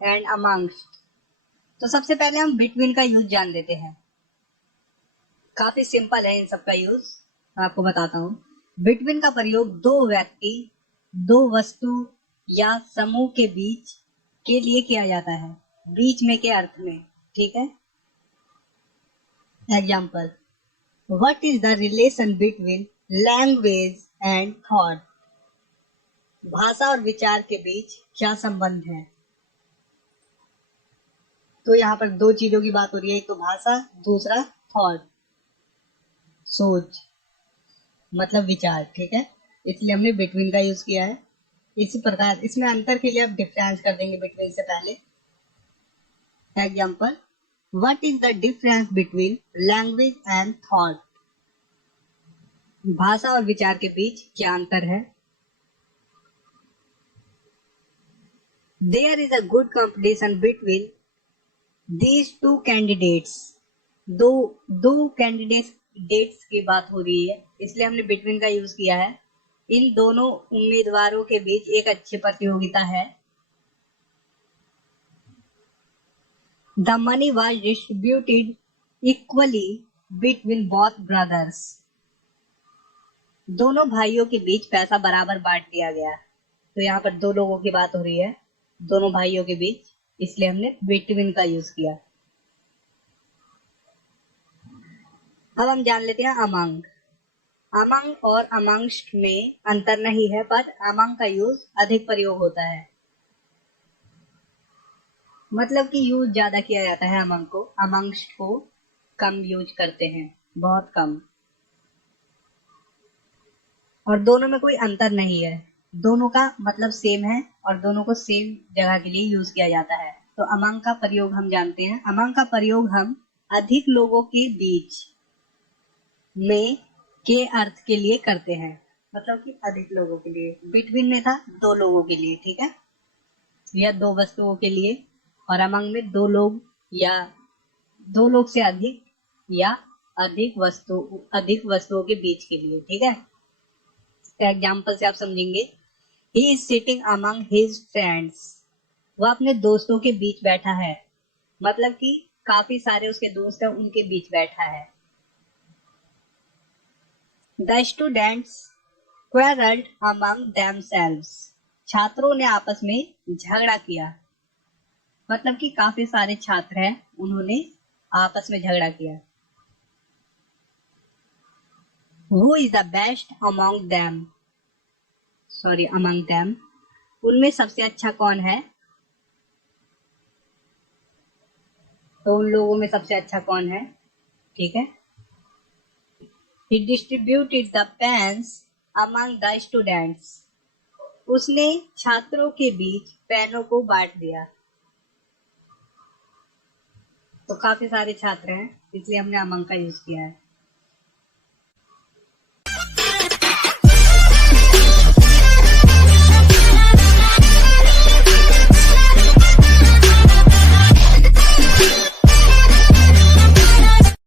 And amongst. तो सबसे पहले हम बिटवीन का यूज जान लेते हैं। काफी सिंपल है इन सब का यूज, आपको बताता हूँ। बिटवीन का प्रयोग दो व्यक्ति, दो वस्तु या समूह के बीच के लिए किया जाता है, बीच में के अर्थ में, ठीक है। Example, what is the relation between language and thought? भाषा और विचार के बीच क्या संबंध है? तो यहाँ पर दो चीजों की बात हो रही है, एक तो भाषा, दूसरा थॉट, सोच, मतलब विचार, ठीक है। इसलिए हमने बिटवीन का यूज किया है। इसी प्रकार इसमें अंतर के लिए आप डिफरेंस कर देंगे बिटवीन से पहले। Example, what is the difference between language and thought? भाषा और विचार के बीच क्या अंतर है? There is a good competition between these two candidates. दो कैंडिडेट्स की बात हो रही है, इसलिए हमने बिटवीन का यूज किया है। इन दोनों उम्मीदवारों के बीच एक अच्छी प्रतियोगिता है। The money was distributed equally between both brothers. दोनों भाइयों के बीच पैसा बराबर बांट दिया गया। तो यहाँ पर दो लोगों की बात हो रही है, दोनों भाइयों के बीच, इसलिए हमने बिटवीन का यूज किया। अब हम जान लेते हैं अमंग। अमंग और अमंगस्ट में अंतर नहीं है, पर अमंग का यूज अधिक प्रयोग होता है, मतलब कि यूज ज्यादा किया जाता है अमंग को, अमंगस्ट को कम यूज करते हैं, बहुत कम। और दोनों में कोई अंतर नहीं है, दोनों का मतलब सेम है और दोनों को सेम जगह के लिए यूज किया जाता है। तो अमंग का प्रयोग हम जानते हैं। अमंग का प्रयोग हम अधिक लोगों के बीच में के अर्थ के लिए करते हैं, मतलब कि अधिक लोगों के लिए। बिटवीन में था दो लोगों के लिए, ठीक है, या दो वस्तुओं के लिए, और अमंग में दो लोग या दो लोग से अधिक या अधिक वस्तुओं के बीच के लिए, ठीक है। एग्जाम्पल से आप समझेंगे। He is sitting among his friends. वह अपने दोस्तों के बीच बैठा है, मतलब कि काफी सारे उसके दोस्त हैं, उनके बीच बैठा है। The students quarreled among themselves। छात्रों ने आपस में झगड़ा किया, मतलब कि काफी सारे छात्र हैं, उन्होंने आपस में झगड़ा किया। Who is the best among them? among them। उनमें सबसे अच्छा कौन है? तो उन लोगों में सबसे अच्छा कौन है, ठीक है। He distributed the pens among the students। उसने छात्रों के बीच पेनों को बांट दिया। तो काफी सारे छात्र हैं, इसलिए हमने among का यूज किया है।